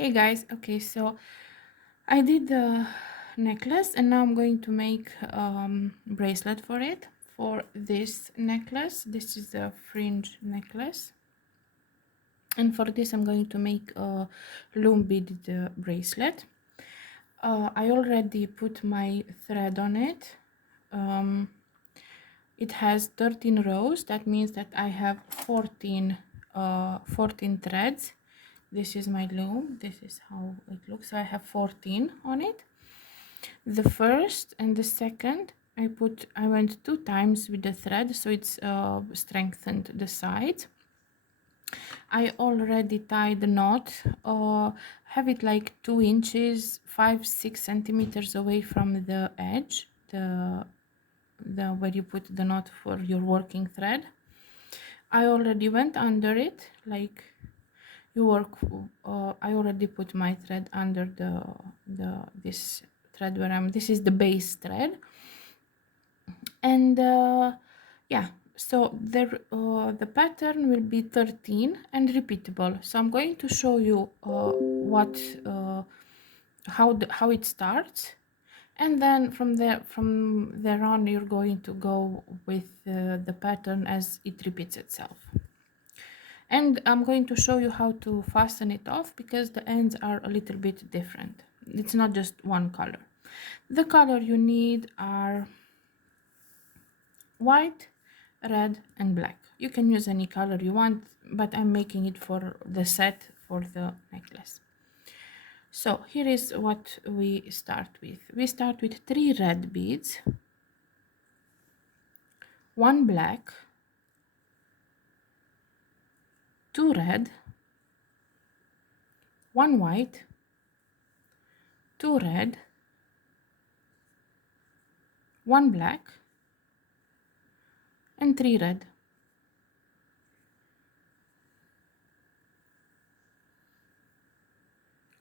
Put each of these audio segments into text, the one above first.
Hey guys, okay, so I did the necklace and now I'm going to make bracelet for it. For this necklace, this is a fringe necklace, and for this I'm going to make a loom beaded bracelet. I already put my thread on it. Um, it has 13 rows. That means that I have 14 threads. This is my loom. This is how it looks. I have 14 on it. The first and the second I went 2 times with the thread, so it's strengthened the sides. I already tied the knot, have it like 2 inches, 5-6 centimeters away from the edge, the where you put the knot for your working thread. I already went under it, like you work. I already put my thread under this thread where this is the base thread, and yeah, so the pattern will be 13 and repeatable. So I'm going to show you how it starts, and then from there on you're going to go with the pattern as it repeats itself. And I'm going to show you how to fasten it off because the ends are a little bit different. It's not just one color. The color you need are white, red, and black. You can use any color you want, but I'm making it for the set for the necklace. So here is what we start with. We start with 3 red beads, 1 black, 2 red, 1 white, 2 red, 1 black, and 3 red.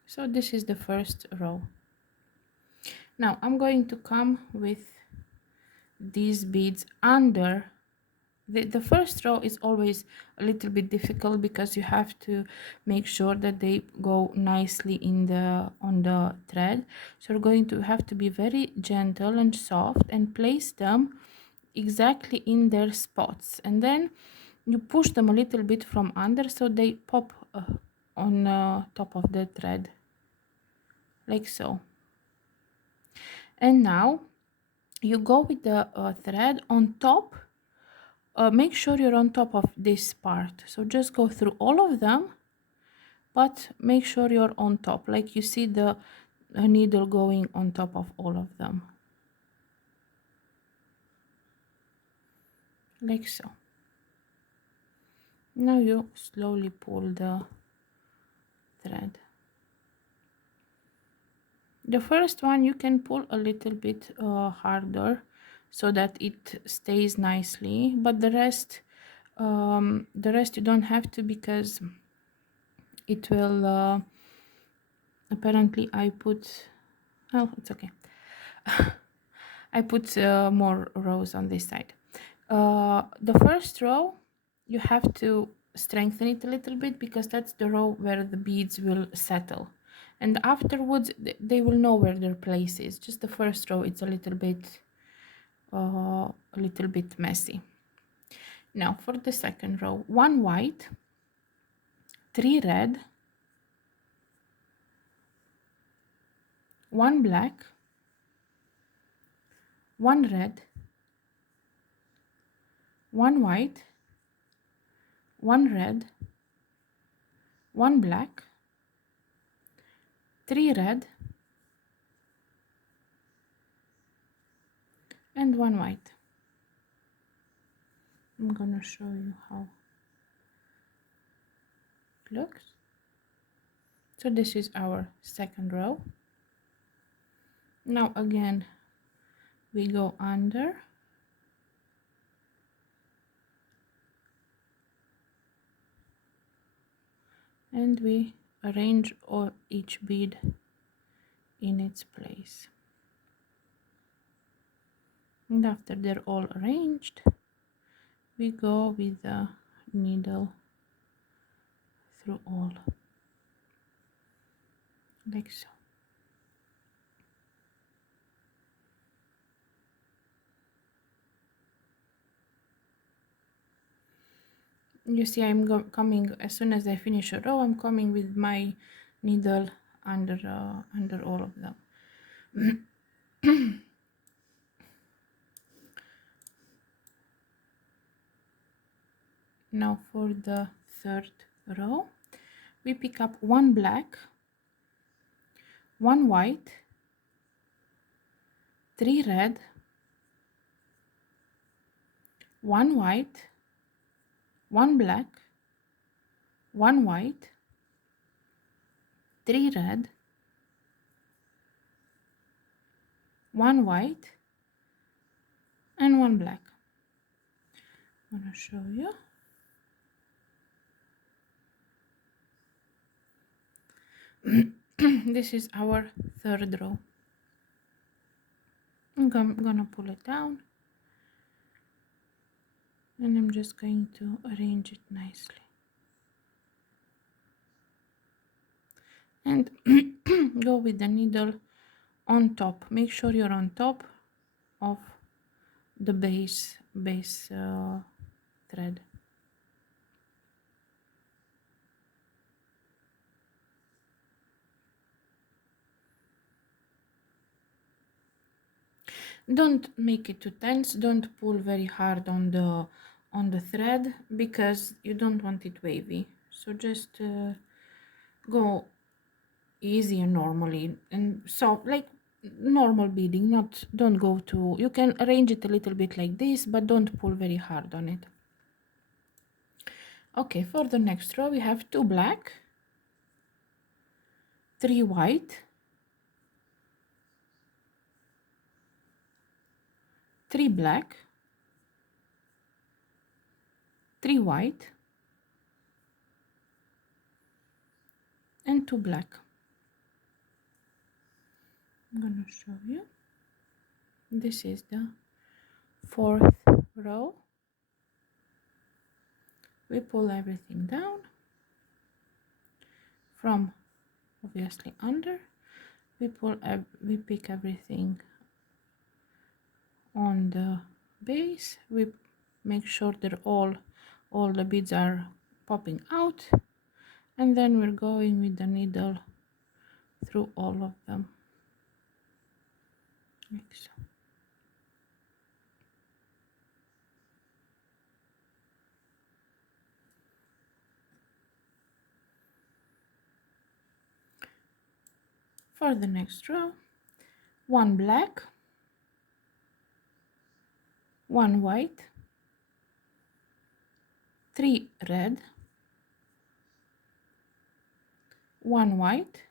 So this is the first row. Now I'm going to come with these beads under the first row. Is always a little bit difficult because you have to make sure that they go nicely on the thread. So you're going to have to be very gentle and soft and place them exactly in their spots, and then you push them a little bit from under so they pop on top of the thread, like so. And now you go with the thread on top. Make sure you're on top of this part, so just go through all of them, but make sure you're on top, like you see the needle going on top of all of them, like so. Now you slowly pull the thread. The first one you can pull a little bit harder so that it stays nicely, but the rest you don't have to, because it will apparently I put, oh, it's okay. I put more rows on this side. The first row you have to strengthen it a little bit because that's the row where the beads will settle, and afterwards they will know where their place is. Just the first row, it's a little bit messy. Now for the second row, 1 white, 3 red, 1 black, 1 red, 1 white, 1 red, 1 black, 3 red, and 1 white. I'm gonna show you how it looks. So this is our second row. Now again we go under, and we arrange each bead in its place. And after they're all arranged, we go with the needle through all. like so. You see, I'm coming as soon as I finish a row. I'm coming with my needle under all of them. Now for the third row, we pick up one black, one white, 3 red, one white, one black, one white, 3 red, one white, and one black. I'm gonna show you. This is our third row. I'm gonna pull it down, and I'm just going to arrange it nicely. And go with the needle on top. Make sure you're on top of the base thread. Don't make it too tense. Don't pull very hard on the thread because you don't want it wavy. So just go easy and normally, and so like normal beading. Don't go to. You can arrange it a little bit like this, but don't pull very hard on it. Okay, for the next row we have 2 black, 3 white, 3 black, 3 white, and 2 black. I'm gonna show you. This is the fourth row. We pull everything down from obviously under. We pick everything on the base. We make sure that all the beads are popping out, and then we're going with the needle through all of them like so. For the next row, 1 black, 1 white, 3 red, 1 white,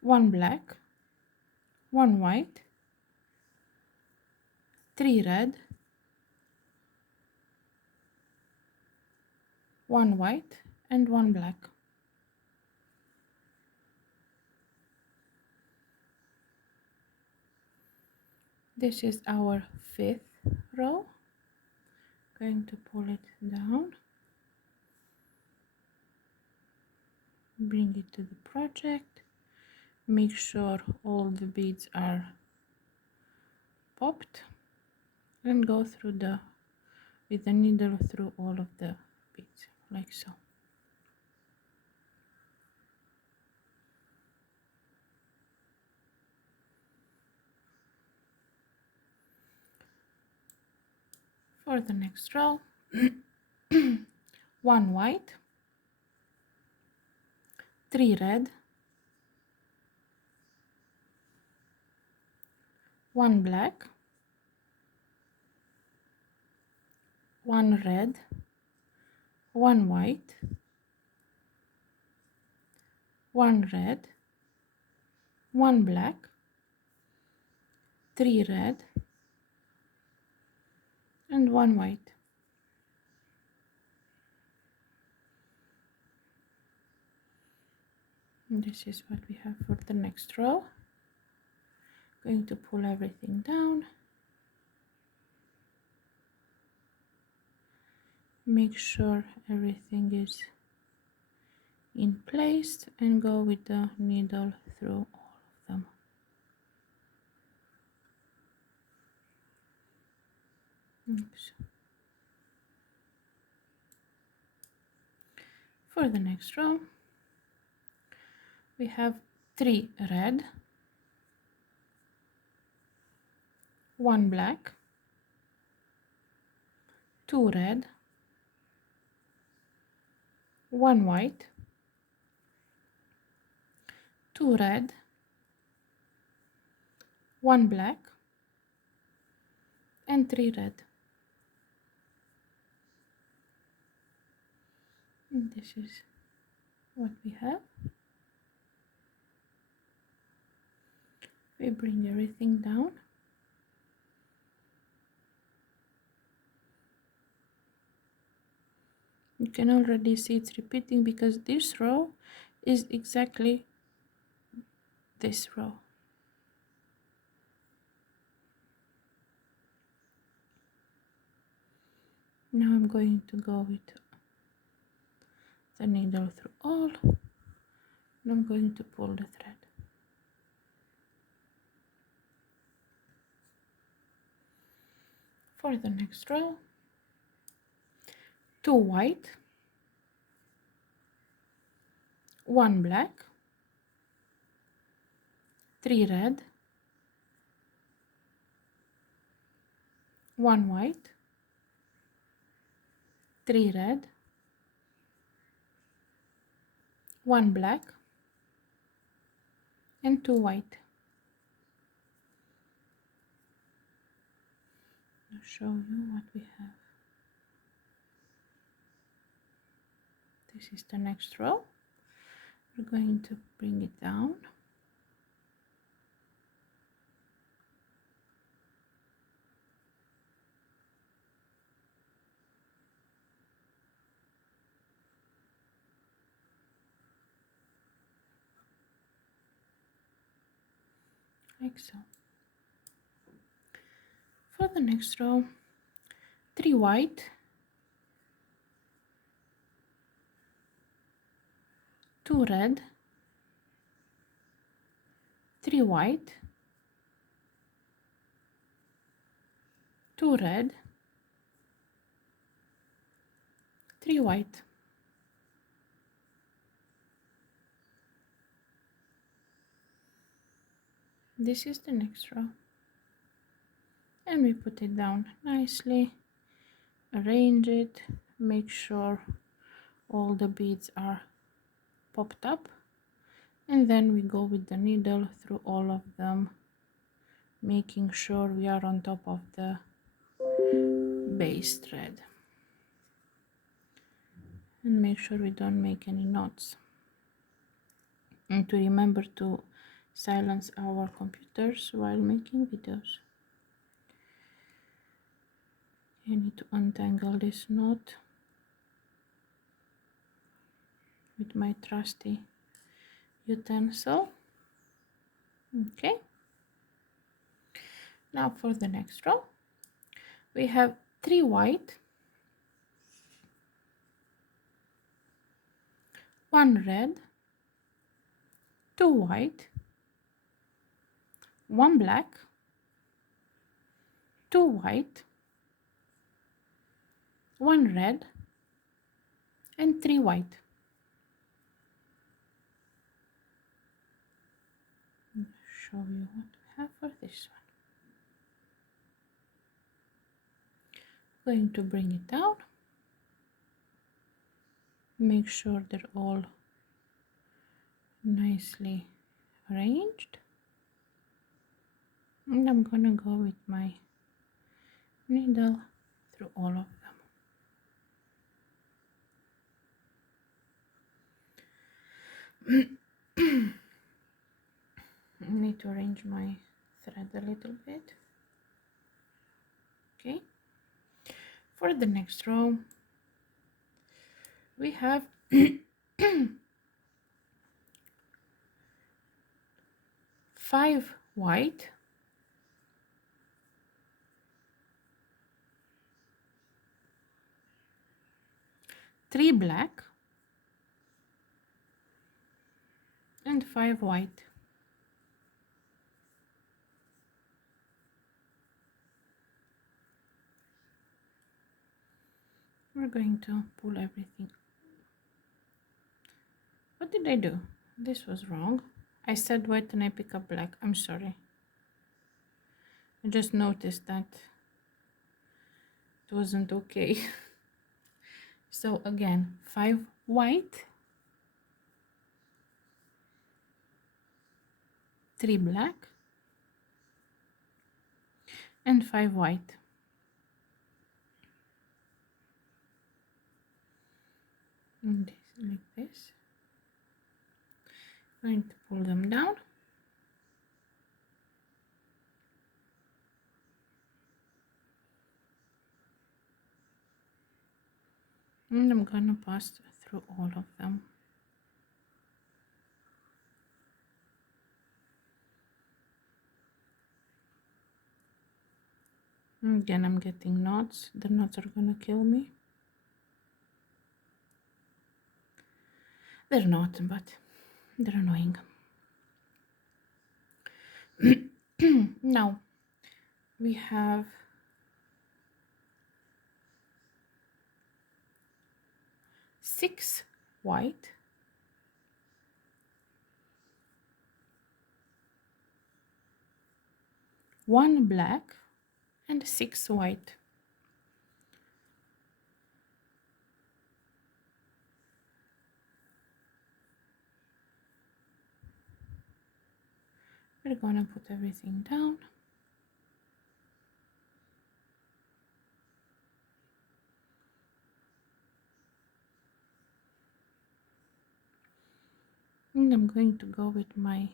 1 black, 1 white, 3 red, 1 white, and 1 black. This is our fifth row. Going to pull it down, bring it to the project, make sure all the beads are popped, and go through with the needle through all of the beads like so. For the next row, 1 white, 3 red, 1 black, 1 red, 1 white, 1 red, 1 black, 3 red, and 1 white. And this is what we have for the next row. Going to pull everything down, make sure everything is in place and go with the needle through all of them. Oops. For the next row, we have 3 red, 1 black, 2 red, 1 white, 2 red, 1 black, and 3 red. And this is what we have. We bring everything down. You can already see it's repeating because this row is exactly this row. Now I'm going to go with the needle through all, and I'm going to pull the thread. For the next row, 2 white, 1 black, 3 red, 1 white, 3 red, 1 black, and 2 white. I'll show you what we have. This is the next row. We're going to bring it down. Like so. For the next row, 3 white, 2 red, 3 white, 2 red, 3 white. This is the next row. And we put it down nicely, arrange it, make sure all the beads are popped up, and then we go with the needle through all of them, making sure we are on top of the base thread, and make sure we don't make any knots. And to remember to silence our computers while making videos. I need to untangle this knot with my trusty utensil. Okay. Now for the next row, we have 3 white, 1 red, 2 white, 1 black, 2 white, 1 red, and 3 white. I'll show you what we have for this one. Going to bring it down, make sure they're all nicely arranged, and I'm gonna go with my needle through all of them. I need to arrange my thread a little bit. Okay. For the next row, we have 5 white, 3 black, and 5 white. We're going to pull everything. What did I do? This was wrong. I said white and I pick up black. I'm sorry. I just noticed that it wasn't okay. So again, 5 white, 3 black, and 5 white. And this, like this. Going to pull them down. And I'm gonna pass through all of them. And again, I'm getting knots. The knots are gonna kill me. They're not, but they're annoying. Now we have 6 white, 1 black, and 6 white. We're gonna put everything down. And I'm going to go with my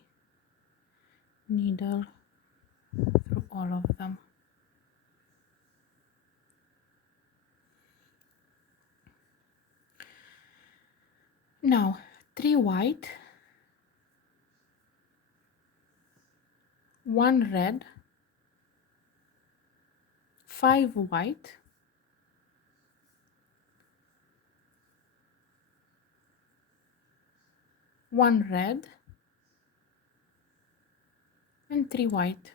needle through all of them. Now 3 white, 1 red, 5 white, 1 red, and 3 white.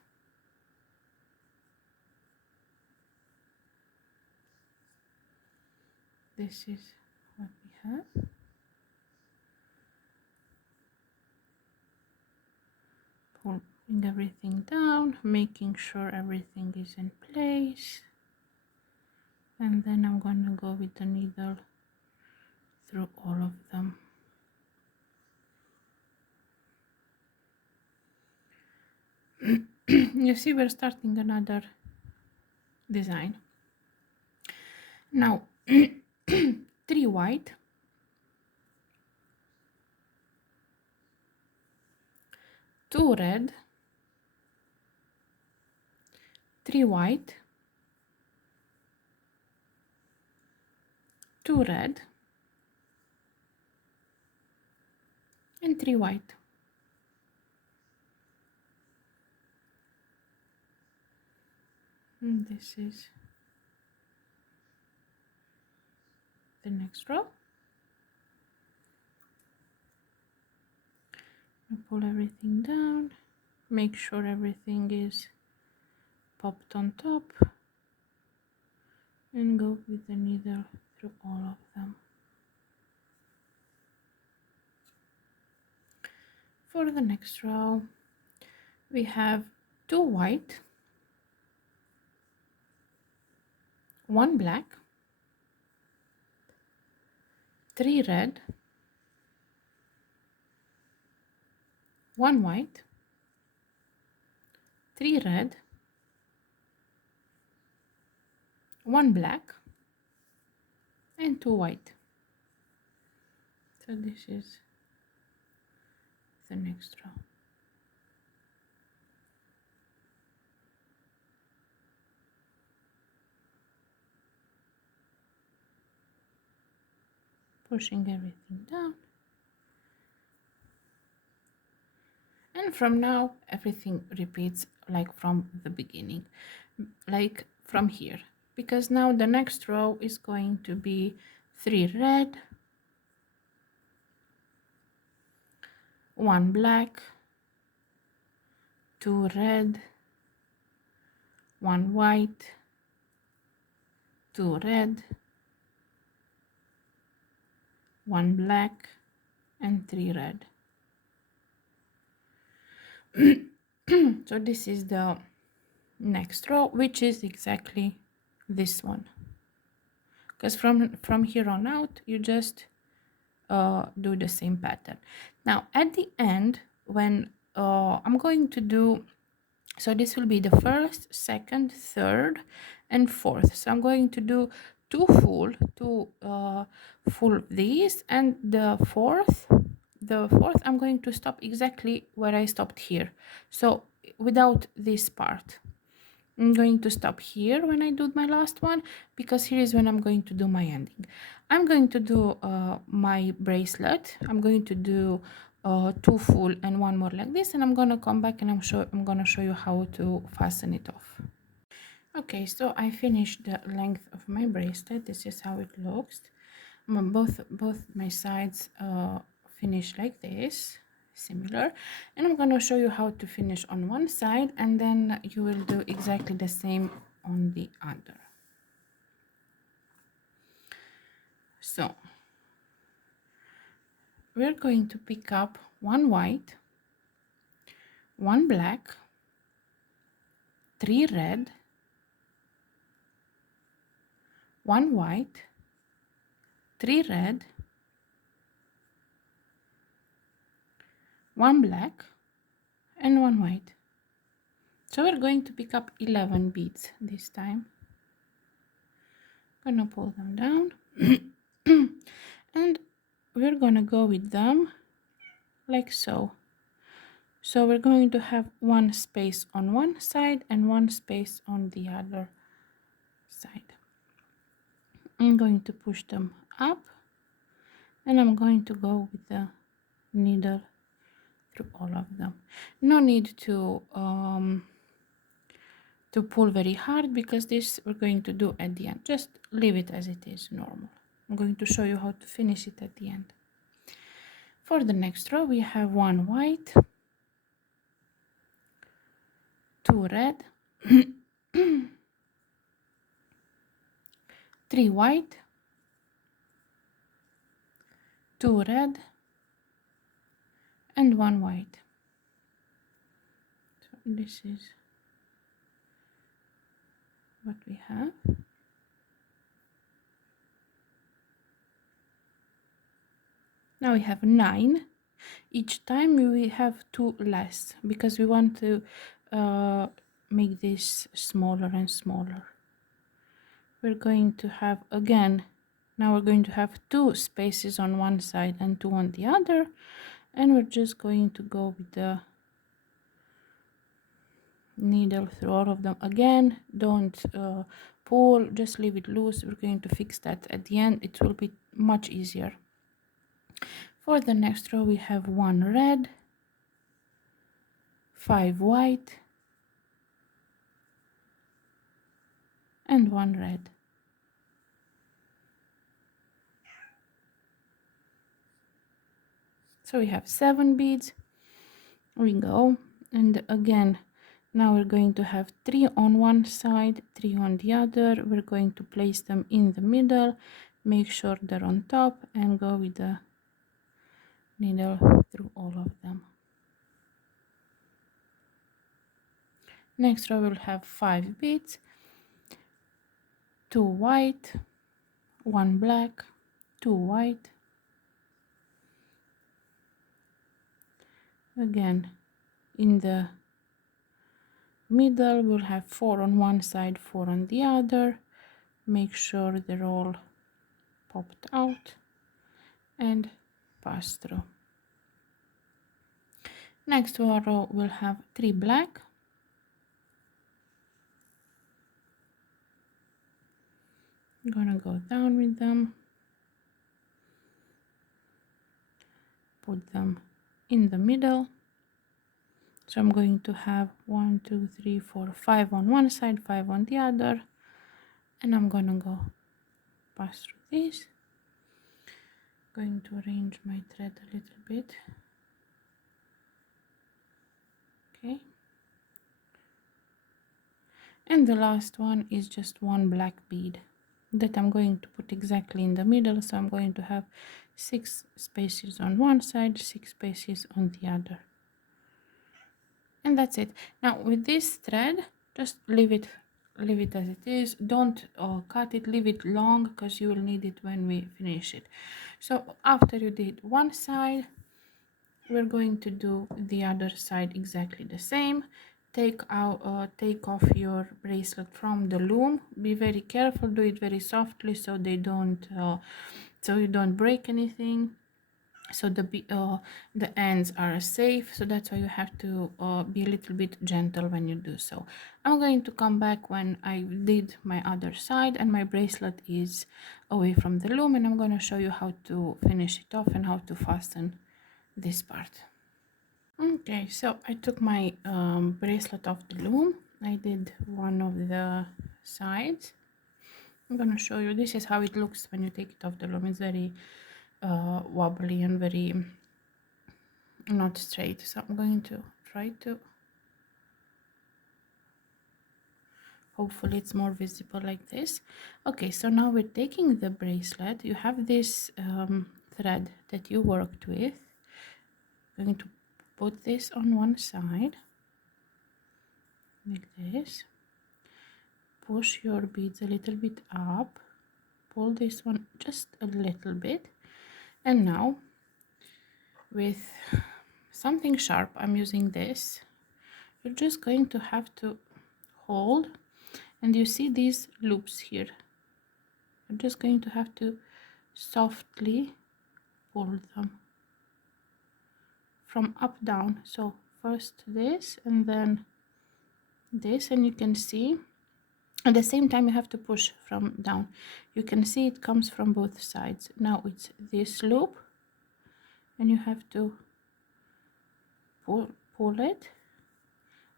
This is what we have. Pulling everything down, making sure everything is in place. And then I'm going to go with the needle through all of them. You see, we're starting another design. Now 3 white, 2 red, 3 white, 2 red, and 3 white. And this is the next row. I pull everything down, make sure everything is popped on top, and go with the needle through all of them. For the next row, we have 2 white, 1 black, 3 red, 1 white, 3 red, 1 black, and 2 white. So this is the next row. Pushing everything down. And from now, everything repeats like from the beginning, like from here. Because now the next row is going to be 3 red, 1 black, 2 red, 1 white, 2 red, 1 black, and 3 red. So this is the next row, which is exactly this one, because from here on out you just do the same pattern. Now at the end, when I'm going to do, so this will be the first, second, third, and fourth. So I'm going to do two full these, and the fourth I'm going to stop exactly where I stopped here, so without this part. I'm going to stop here when I do my last one, because here is when I'm going to do my ending. I'm going to do my bracelet. I'm going to do two full and one more like this, and I'm gonna come back and I'm gonna show you how to fasten it off. Okay, so I finished the length of my bracelet. This is how it looks. Both my sides finish like this, similar, and I'm going to show you how to finish on one side, and then you will do exactly the same on the other. So we're going to pick up one white, one black, 3 red, one white, 3 red, one black, and one white. So we're going to pick up 11 beads this time. Gonna pull them down and we're gonna go with them like so. So we're going to have one space on one side and one space on the other side. I'm going to push them up, and I'm going to go with the needle through all of them. No need to pull very hard, because this we're going to do at the end. Just leave it as it is normal. I'm going to show you how to finish it at the end. For the next row, we have one white, 2 red, 3 white, 2 red, and 1 white. So this is what we have. Now we have 9. Each time we have 2 less, because we want to make this smaller and smaller. We're going to have, again, now we're going to have 2 spaces on one side and 2 on the other, and we're just going to go with the needle through all of them. Again, don't pull, just leave it loose. We're going to fix that at the end. It will be much easier. For the next row, we have 1 red, 5 white, and 1 red. So we have 7 beads. We go, and again, now we're going to have 3 on one side, 3 on the other. We're going to place them in the middle, make sure they're on top, and go with the needle through all of them. Next row we'll have 5 beads, 2 white, 1 black, 2 white. Again, in the middle we'll have 4 on one side, 4 on the other. Make sure they're all popped out and pass through. Next row we'll have 3 black, I'm gonna go down with them, put them in the middle. So I'm going to have 1, 2, 3, 4, 5 on one side, 5 on the other, and I'm gonna go pass through this. Going to arrange my thread a little bit. Okay, and the last one is just one black bead that I'm going to put exactly in the middle. So I'm going to have 6 spaces on one side, 6 spaces on the other, and that's it. Now with this thread, just leave it as it is. Don't cut it, leave it long, because you will need it when we finish it. So after you did one side, we're going to do the other side exactly the same. Take off your bracelet from the loom. Be very careful, do it very softly so they don't so you don't break anything, so the ends are safe. So that's why you have to be a little bit gentle when you do so. I'm going to come back when I did my other side and my bracelet is away from the loom, and I'm going to show you how to finish it off and how to fasten this part. Okay, so I took my bracelet off the loom. I did one of the sides. I'm gonna show you. This is how it looks when you take it off the loom. It's very wobbly and very not straight. So I'm going to try to, hopefully it's more visible like this. Okay, so now we're taking the bracelet. You have this thread that you worked with. I'm going to put this on one side like this. Push your beads a little bit up, pull this one just a little bit, and now with something sharp, I'm using this, you're just going to have to hold, and you see these loops here, you're just going to have to softly pull them from up down. So first this and then this, and you can see at the same time you have to push from down. You can see it comes from both sides. Now it's this loop, and you have to pull it,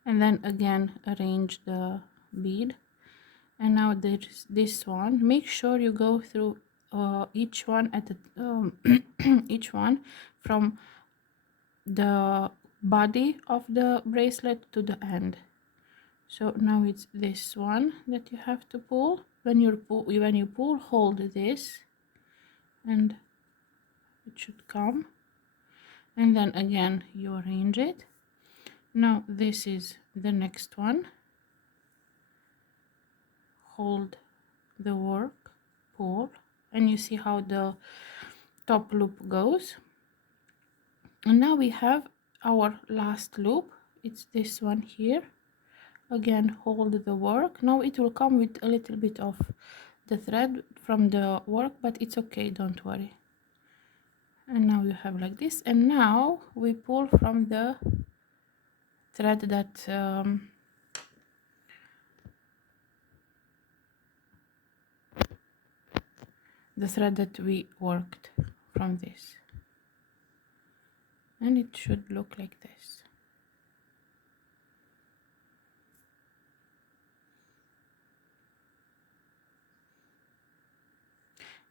and then again arrange the bead. And now there's this one. Make sure you go through each one at the each one from the body of the bracelet to the end. So now it's this one that you have to pull. When you pull, hold this, and it should come, and then again you arrange it. Now this is the next one. Hold the work, pull, and you see how the top loop goes. And now we have our last loop. It's this one here. Again, hold the work. Now it will come with a little bit of the thread from the work, but it's okay, don't worry. And now you have like this, and now we pull from the thread that we worked from this, and it should look like this.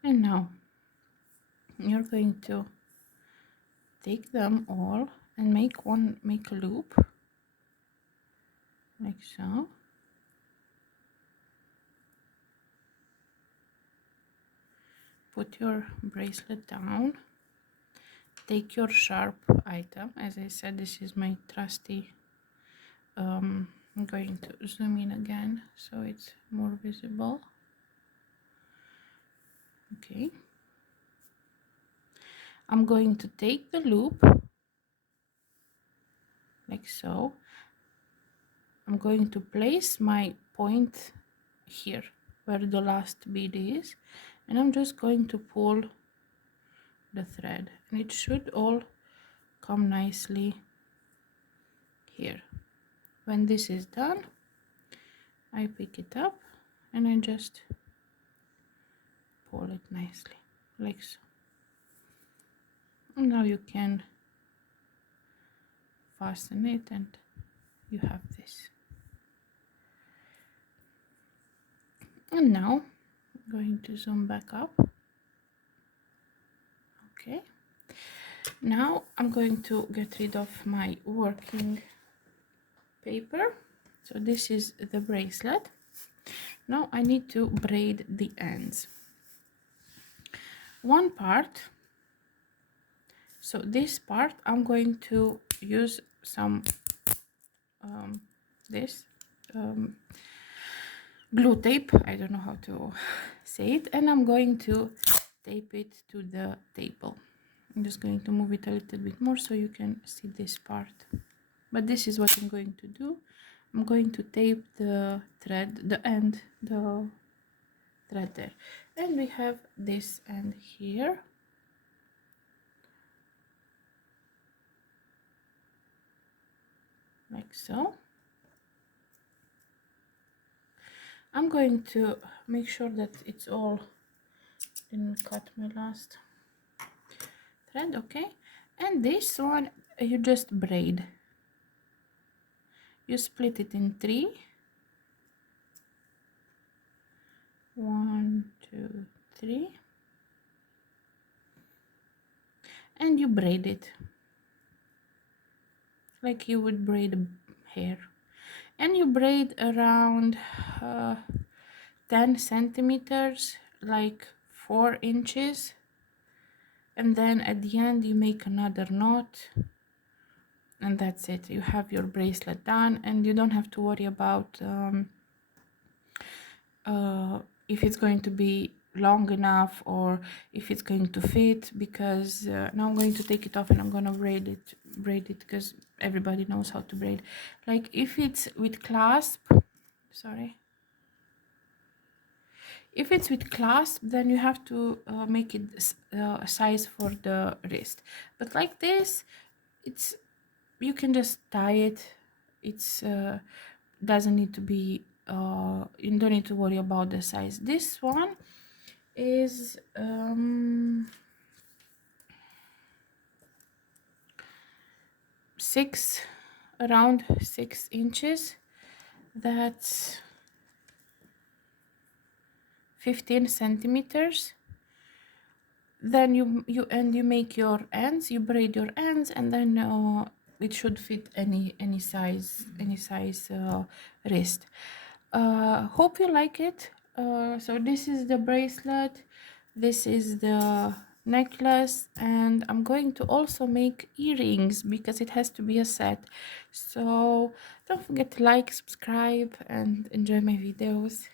And now you're going to take them all and make a loop like so. Put your bracelet down, take your sharp item. As I said, this is my trusty, I'm going to zoom in again so it's more visible. Okay, I'm going to take the loop like so. I'm going to place my point here where the last bead is, and I'm just going to pull the thread, and it should all come nicely here. When this is done, I pick it up and I just pull it nicely like so. And now you can fasten it, and you have this. And now I'm going to zoom back up. Okay, now I'm going to get rid of my working paper. So this is the bracelet. Now I need to braid the ends. One part, so this part I'm going to use some this glue tape, I don't know how to say it, and I'm going to tape it to the table. I'm just going to move it a little bit more so you can see this part, but this is what I'm going to do. I'm going to tape the thread, the end, the thread there, and we have this end here. Like so. I'm going to make sure that it's all, didn't cut my last thread, okay? And this one you just braid. You split it in 3. 1, 2, 3. And you braid it like you would braid a hair. And you braid around 10 centimeters, like 4 inches. And then at the end you make another knot. And that's it. You have your bracelet done, and you don't have to worry about if it's going to be long enough or if it's going to fit, because now I'm going to take it off and I'm gonna braid it because everybody knows how to braid. Like if it's with clasp, sorry, if it's with clasp, then you have to make it a size for the wrist. But like this, it's, you can just tie it. It's doesn't need to be you don't need to worry about the size. This one is around 6 inches. That's 15 centimeters. Then you make your ends, you braid your ends, and then it should fit any size wrist. Hope you like it. So this is the bracelet, this is the necklace, and I'm going to also make earrings because it has to be a set. So don't forget to like, subscribe, and enjoy my videos.